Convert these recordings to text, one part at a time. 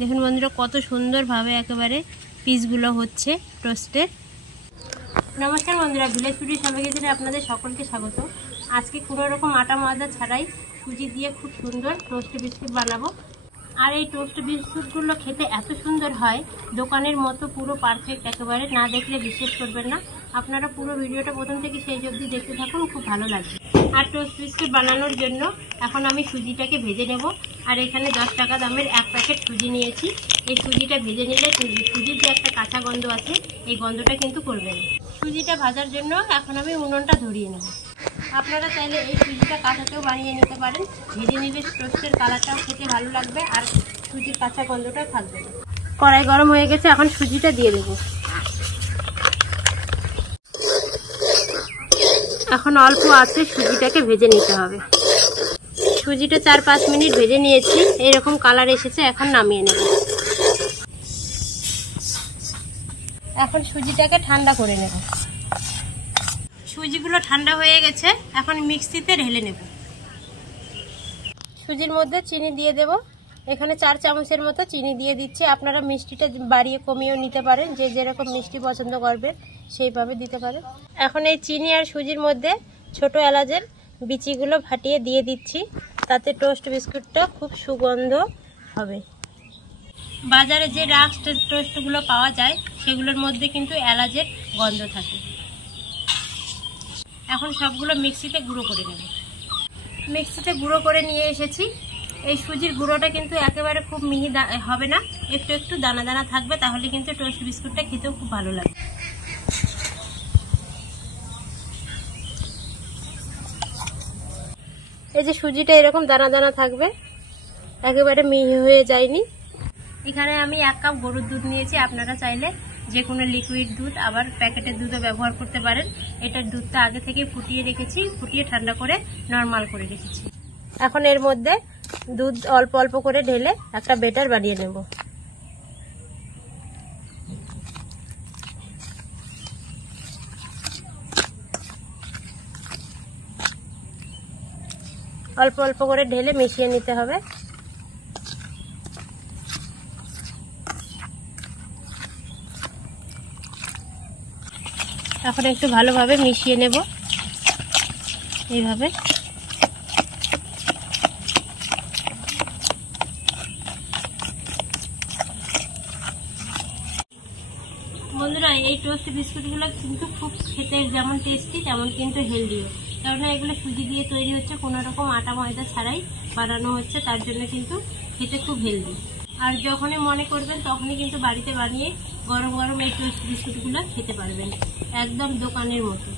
দেখুন বন্ধুরা কত সুন্দরভাবে একেবারে পিসগুলো হচ্ছে টোস্টের। নমস্কার বন্ধুরা, ভিলেজ ফুডি সবাইকে আপনাদের সকলকে স্বাগত। আজকে কোনো রকম আটা ময়দা ছাড়াই সুজি দিয়ে খুব সুন্দর টোস্ট বিস্কুট বানাবো। আর এই টোস্ট বিস্কুটগুলো খেতে এত সুন্দর হয়, দোকানের মতো পুরো পারফেক্ট, একেবারে না দেখলে বিশ্বাস করবেন না। আপনারা পুরো ভিডিওটা প্রথম থেকে শেষ অবধি দেখতে থাকুন, খুব ভালো লাগবে। আর টোস্ট বিস্কুট বানানোর জন্য এখন আমি সুজিটাকে ভেজে নেব। আর এখানে 10 টাকা দামের 1 প্যাকেট সুজি নিয়েছি। এই সুজিটা ভেজে নিলে সুজির যে একটা কাঁচা গন্ধ আছে, এই গন্ধটা কিন্তু করবে না। সুজিটা ভাজার জন্য এখন আমি উনুনটা ধরিয়ে নেব। আপনারা চাইলে এই সুজিটা কাঁচাতেও বানিয়ে নিতে পারেন। ভেজে নিলে টোস্টের কালারটাও খেতে ভালো লাগবে আর সুজির কাঁচা গন্ধটাও থাকবে না। কড়াই গরম হয়ে গেছে, এখন সুজিটা দিয়ে দেব। এখন অল্প আছে সুজিটাকে ভেজে নিতে হবে। সুজিটা 4-5 মিনিট ভেজে নিয়েছি, এরকম কালার এসেছে। এখন নামিয়ে নেব। এখন সুজিটাকে ঠান্ডা করে নেব। সুজিগুলো ঠান্ডা হয়ে গেছে, এখন মিক্সিতে ঢেলে নেব। সুজির মধ্যে চিনি দিয়ে দেব। এখানে 4 চামচের মতো চিনি দিয়ে দিচ্ছি। আপনারা মিষ্টিটা বাড়িয়ে কমিয়েও নিতে পারেন, যে যেরকম মিষ্টি পছন্দ করবেন সেইভাবে দিতে পারেন। এখন এই চিনি আর সুজির মধ্যে ছোট এলাচের বিচিগুলো ফাটিয়ে দিয়ে দিচ্ছি, তাতে টোস্ট বিস্কুটটা খুব সুগন্ধ হবে। বাজারে যে রাস্ক টোস্টগুলো পাওয়া যায় সেগুলোর মধ্যে কিন্তু এলাচের গন্ধ থাকে। এখন সবগুলো মিক্সিতে গুঁড়ো করে নেব। মিক্সিতে গুঁড়ো করে নিয়ে এসেছি। এই সুজির গুঁড়োটা কিন্তু একেবারে খুব মিহি হবে না, একটু একটু দানা দানা থাকবে, তাহলে কিন্তু টোস্ট বিস্কুটটা খেতেও খুব ভালো লাগে। এই যে সুজিটা এরকম দানা দানা থাকবে, একেবারে মিহি হয়ে যায়নি। এখানে আমি 1 কাপ গরুর দুধ নিয়েছি। আপনারা চাইলে যে কোনো লিকুইড দুধ, আবার প্যাকেটের দুধও ব্যবহার করতে পারেন। এটার দুধটা আগে থেকে ফুটিয়ে রেখেছি, ফুটিয়ে ঠান্ডা করে নরমাল করে রেখেছি। এখন এর মধ্যে দুধ অল্প অল্প করে ঢেলে একটা ব্যাটার বানিয়ে নেব। অল্প অল্প করে ঢেলে মিশিয়ে নিতে হবে। এখন একটু ভালোভাবে মিশিয়ে নেব এইভাবে। বন্ধুরা, এই টোস্ট বিস্কুটগুলো কিন্তু খুব খেতে যেমন টেস্টি তেমন কিন্তু হেলদিও, কেননা এগুলো সুজি দিয়ে তৈরি হচ্ছে, কোনো রকম আটা ময়দা ছাড়াই বানানো হচ্ছে, তার জন্য কিন্তু খেতে খুব হেলদি। আর যখনই মনে করবেন তখনই কিন্তু বাড়িতে বানিয়ে গরম গরম এই টোস্ট বিস্কুটগুলো খেতে পারবেন, একদম দোকানের মতো।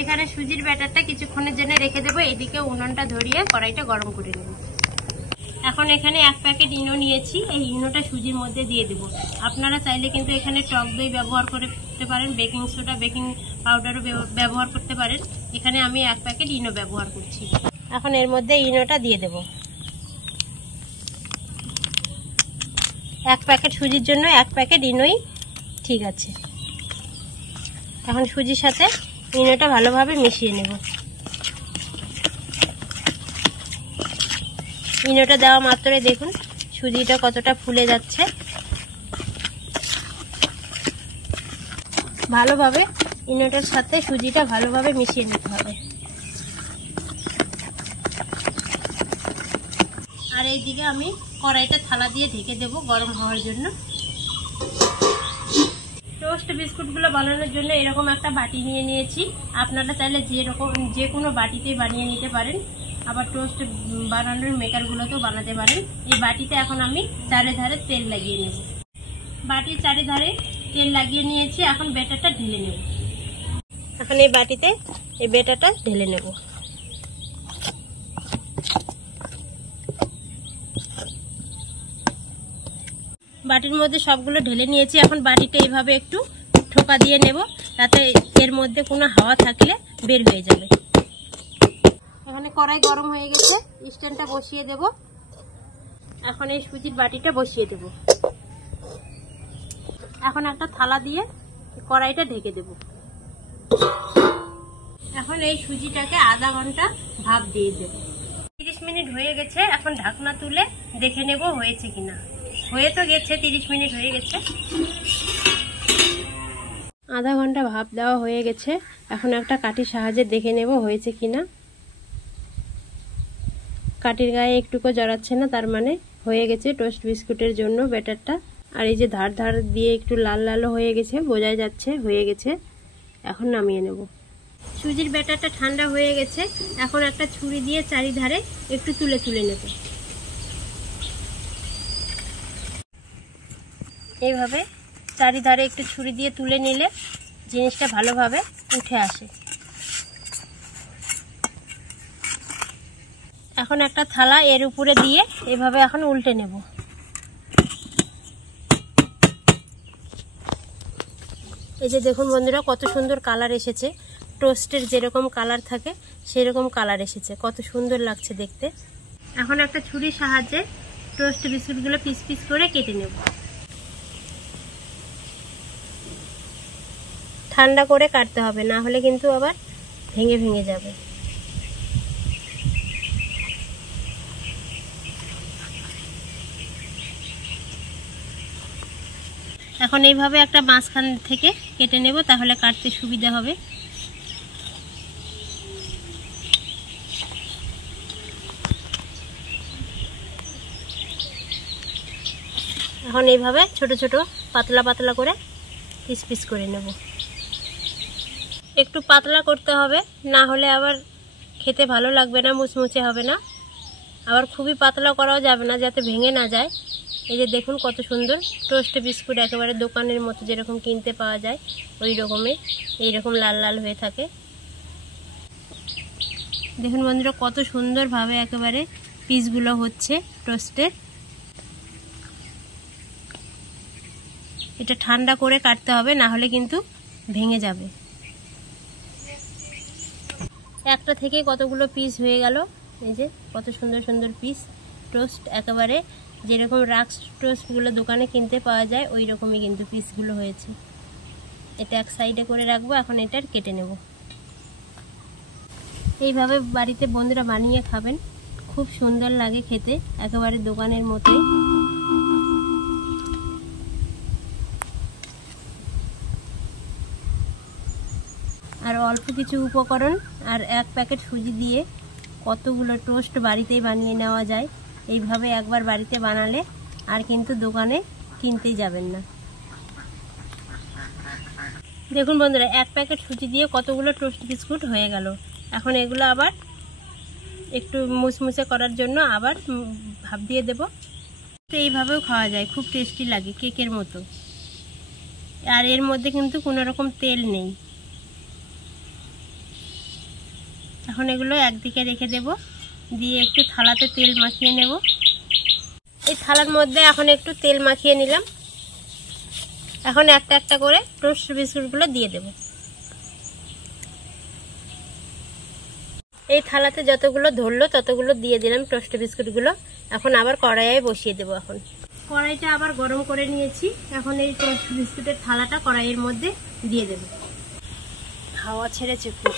এখানে সুজির ব্যাটারটা কিছুক্ষণের জন্য রেখে দেবো। এদিকে উনুনটা ধরিয়ে কড়াইটা গরম করে নেব। এখন এখানে 1 প্যাকেট ইনো নিয়েছি, এই ইনোটা সুজির মধ্যে দিয়ে দেব। আপনারা চাইলে কিন্তু এখানে টক দই ব্যবহার করতে পারেন, বেকিং সোডা, বেকিং পাউডারও ব্যবহার করতে পারেন। এখানে আমি 1 প্যাকেট ইনো ব্যবহার করছি। এখন এর মধ্যে ইনোটা দিয়ে দেব। 1 প্যাকেট সুজির জন্য 1 প্যাকেট ইনোই ঠিক আছে। এখন সুজির সাথে ইনোটা ভালোভাবে মিশিয়ে নেব। ইনোটা দেওয়া মাত্রই দেখুন সুজিটা কতটা ফুলে যাচ্ছে। ভালোভাবে ইনোটার সাথে সুজিটা ভালোভাবে মিশিয়ে নিতে হবে। আর এইদিকে আমি কড়াইটা থালা দিয়ে ঢেকে দেব গরম হওয়ার জন্য। টোস্ট বিস্কুটগুলো বানানোর জন্য এরকম একটা বাটি নিয়ে নিয়েছি। আপনারা চাইলে যে কোনো বাটিতে বানিয়ে নিতে পারেন, আবার টোস্ট বানানোর মেকারগুলোতেও বানাতে পারেন। এই বাটিতে এখন আমি চারিধারে তেল লাগিয়ে নেব। বাটির চারিধারে তেল লাগিয়ে নিয়েছি, এখন ব্যাটারটা ঢেলে নেব। এখন এই বাটিতে এই ব্যাটারটা ঢেলে নেব। বাটির মধ্যে সবগুলো ঢেলে নিয়েছি। এখন বাটিটা এইভাবে একটু ঠোকা দিয়ে নেব, তাতে এর মধ্যে কোনো হাওয়া থাকলে বের হয়ে যাবে। এখানে কড়াই গরম হয়ে গেছে, স্ট্যান্ডটা বসিয়ে দেব। এখন এই সুজির বাটিটা বসিয়ে দেব। এখন একটা থালা দিয়ে কড়াইটা ঢেকে দেব। এখন এই সুজিটাকে আধা ঘন্টা ভাপ দিয়ে দেব। 30 মিনিট হয়ে গেছে, এখন ঢাকনা তুলে দেখে নেব হয়েছে কিনা। হয়ে তো গেছে, 30 মিনিট হয়ে গেছে। আধা ঘন্টা ভাপ দেওয়া হয়ে গেছে। এখন একটা কাঠির সাহায্যে দেখে নেব হয়েছে কিনা। কাঠির গায়ে একটুকু জড়াচ্ছে না, তার মানে হয়ে গেছে টোস্ট বিস্কুটের জন্য ব্যাটারটা। আর এই যে ধার ধার দিয়ে একটু লাল লালও হয়ে গেছে, বোঝাই যাচ্ছে হয়ে গেছে। এখন নামিয়ে নেব। সুজির ব্যাটারটা ঠান্ডা হয়ে গেছে। এখন একটা ছুরি দিয়ে চারিধারে একটু তুলে তুলে নেব। এইভাবে চারিধারে একটু ছুরি দিয়ে তুলে নিলে জিনিসটা ভালোভাবে উঠে আসে। এখন একটা থালা এর উপরে দিয়ে এভাবে এখন উল্টে নেব। এই যে দেখুন বন্ধুরা, কত সুন্দর কালার এসেছে। টোস্টের যেরকম কালার থাকে সেরকম কালার এসেছে, কত সুন্দর লাগছে দেখতে। এখন একটা ছুরির সাহায্যে টোস্ট বিস্কুটগুলো পিস পিস করে কেটে নেব। ঠান্ডা করে কাটতে হবে, না হলে কিন্তু আবার ভেঙে ভেঙে যাবে। এখন এইভাবে একটা মাঝখান থেকে কেটে নেব, তাহলে কাটতে সুবিধা হবে। এখন এইভাবে ছোট ছোট পাতলা পাতলা করে পিস পিস করে নেব। একটু পাতলা করতে হবে, না হলে আবার খেতে ভালো লাগবে না, মুচমুচে হবে না। আবার খুবই পাতলা করাও যাবে না, যাতে ভেঙে না যায়। এই যে দেখুন কত সুন্দর টোস্ট বিস্কুট, একেবারে দোকানের মতো যেরকম কিনতে পাওয়া যায় ওই রকমের এইরকম লাল লাল হয়ে থাকে। দেখুন বন্ধুরা, কত সুন্দরভাবে একেবারে পিসগুলো হচ্ছে টোস্টের। এটা ঠান্ডা করে কাটতে হবে, না হলে কিন্তু ভেঙে যাবে। একটা থেকে কতগুলো পিস হয়ে গেল। এই যে কত সুন্দর সুন্দর পিস টোস্ট, একেবারে যেরকম রাস্ক টোস্টগুলো দোকানে কিনতে পাওয়া যায় ওই রকমই কিন্তু পিসগুলো হয়েছে। এটা এক সাইডে করে রাখবো। এখন এটার কেটে নেব। এইভাবে বাড়িতে বন্ধুরা বানিয়ে খাবেন, খুব সুন্দর লাগে খেতে, একেবারে দোকানের মতোই। আর অল্প কিছু উপকরণ আর এক প্যাকেট সুজি দিয়ে কতগুলো টোস্ট বাড়িতেই বানিয়ে নেওয়া যায়। এইভাবে একবার বাড়িতে বানালে আর কিন্তু দোকানে কিনতেই যাবেন না। দেখুন বন্ধুরা, এক প্যাকেট সুজি দিয়ে কতগুলো টোস্ট বিস্কুট হয়ে গেল। এখন এগুলো আবার একটু মুচমুচে করার জন্য আবার ভাপ দিয়ে দেব। এইভাবেও খাওয়া যায়, খুব টেস্টি লাগে, কেকের মতো। আর এর মধ্যে কিন্তু কোনো রকম তেল নেই। এখন এগুলো একদিকে রেখে দেব, দিয়ে একটু থালাতে তেল মাখিয়ে নেব। এই থালার মধ্যে এখন একটু তেল মাখিয়ে নিলাম। এখন একটা একটা করে টোস্ট বিস্কুটগুলো দিয়ে দেব। এই থালাতে যতগুলো ধরলো ততগুলো দিয়ে দিলাম টোস্ট বিস্কুটগুলো। এখন আবার কড়াইয়ে বসিয়ে দেব। এখন কড়াইটা আবার গরম করে নিয়েছি। এখন এই টোস্ট বিস্কুটের থালাটা কড়াইয়ের মধ্যে দিয়ে দেব। হাওয়া ছেড়েছে খুব।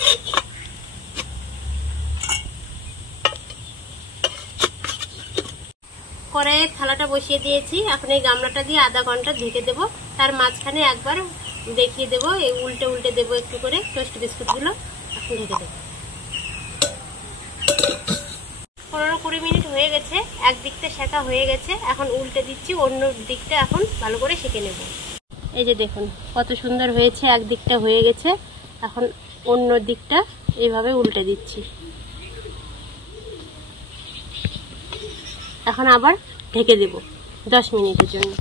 কড়াইয়ে থালাটা বসিয়ে দিয়েছি। এখন এই গামলাটা দিয়ে আধা ঘন্টা ঢেকে দেব। তার মাঝখানে একবার দেখিয়ে দেব, এই উল্টে উল্টে দেবো একটু করে টোস্ট বিস্কুটগুলো। এখন ঢেকে দেবো। 15-20 মিনিট হয়ে গেছে, একদিকটা সেঁকা হয়ে গেছে। এখন উল্টে দিচ্ছি, অন্য দিকটা এখন ভালো করে সেঁকে নেব। এই যে দেখুন কত সুন্দর হয়েছে, একদিকটা হয়ে গেছে। এখন অন্য দিকটা এইভাবে উল্টে দিচ্ছি। এখন আবার ঢেকে দেব 10 মিনিটের জন্য।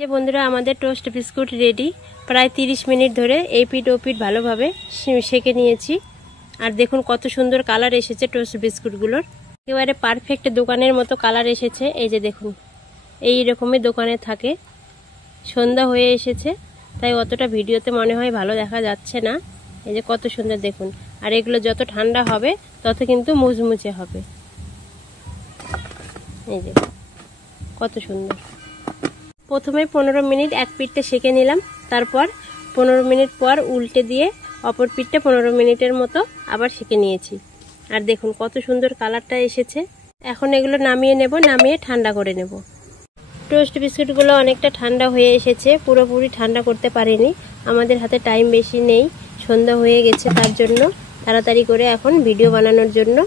যে বন্ধুরা, আমাদের টোস্ট বিস্কুট রেডি। প্রায় 30 মিনিট ধরে এই পিঠ ও পিঠ ভালোভাবে সেঁকে নিয়েছি। আর দেখুন কত সুন্দর কালার এসেছে টোস্ট বিস্কুটগুলোর, একেবারে পারফেক্ট দোকানের মতো কালার এসেছে। এই যে দেখুন, এই রকমই দোকানে থাকে। সন্ধ্যা হয়ে এসেছে, তাই অতটা ভিডিওতে মনে হয় ভালো দেখা যাচ্ছে না। এই যে কত সুন্দর দেখুন। আর এগুলো যত ঠান্ডা হবে তত কিন্তু মুচমুচে হবে। এই যে কত সুন্দর। প্রথমে 15 মিনিট এক পিঠটা সেঁকে নিলাম, তারপর 15 মিনিট পর উল্টে দিয়ে অপর পিঠটা 15 মিনিটের মতো আবার সেঁকে নিয়েছি। আর দেখুন কত সুন্দর কালারটা এসেছে। এখন এগুলো নামিয়ে নেব, নামিয়ে ঠান্ডা করে নেব। টোস্ট বিস্কুটগুলো অনেকটা ঠান্ডা হয়ে এসেছে, পুরোপুরি ঠান্ডা করতে পারিনি, আমাদের হাতে টাইম বেশি নেই, সন্ধ্যা হয়ে গেছে, তার জন্য তাড়াতাড়ি করে এখন ভিডিও বানানোর জন্য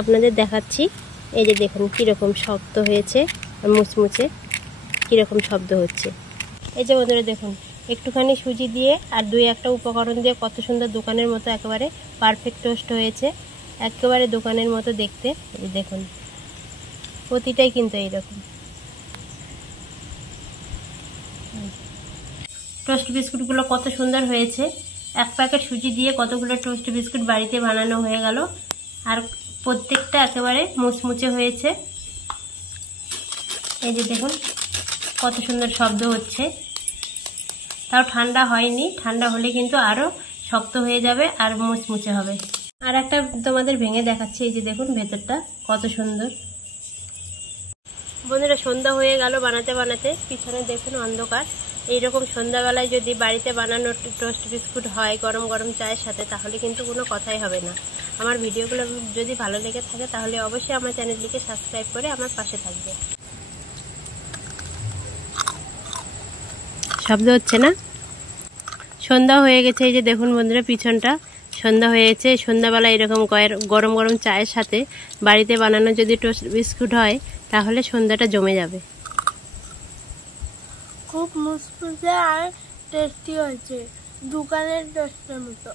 আপনাদের দেখাচ্ছি। এই যে দেখুন কীরকম শক্ত হয়েছে আর মুচমুচে কীরকম শব্দ হচ্ছে। এই যে বন্ধুরা দেখুন, একটুখানি সুজি দিয়ে আর দুই একটা উপকরণ দিয়ে কত সুন্দর দোকানের মতো একেবারে পারফেক্ট টোস্ট হয়েছে, একেবারে দোকানের মতো দেখতে। এই দেখুন প্রতিটাই কিন্তু এইরকম। টোস্ট বিস্কুটগুলো কত সুন্দর হয়েছে, এক প্যাকেট সুজি দিয়ে কতগুলো টোস্ট বিস্কুট বাড়িতে বানানো হয়ে গেল, আর প্রত্যেকটা একেবারে মুচমুচে হয়েছে। এই যে দেখুন কত সুন্দর শব্দ হচ্ছে, তাও ঠান্ডা হয়নি, ঠান্ডা হলে কিন্তু আরও শক্ত হয়ে যাবে আর মুচমুচে হবে। আর একটা তোমাদের ভেঙে দেখাচ্ছি, এই যে দেখুন ভেতরটা কত সুন্দর। বন্ধুরা সন্ধ্যা হয়ে গেল বানাতে বানাতে, পিছনে দেখুন অন্ধকার। এইরকম সন্ধ্যাবেলায় যদি বাড়িতে বানানো টোস্ট বিস্কুট হয় গরম গরম চায়ের সাথে, তাহলে কিন্তু কোনো কথাই হবে না। আমার ভিডিওগুলো যদি ভালো লেগে থাকে তাহলে অবশ্যই আমার চ্যানেলটিকে সাবস্ক্রাইব করে আমার পাশে থাকবে। শব্দ হচ্ছে না? সন্ধ্যা হয়ে গেছে, এই যে দেখুন বন্ধুরা পিছনটা সন্ধ্যা হয়েছে। সন্ধ্যাবেলা এরকম গরম গরম চায়ের সাথে বাড়িতে বানানো যদি টোস্ট বিস্কুট হয় তাহলে সন্ধ্যাটা জমে যাবে। খুব মুচমুচে আর টেস্টি হয়েছে, দোকানের টোস্টের মতো।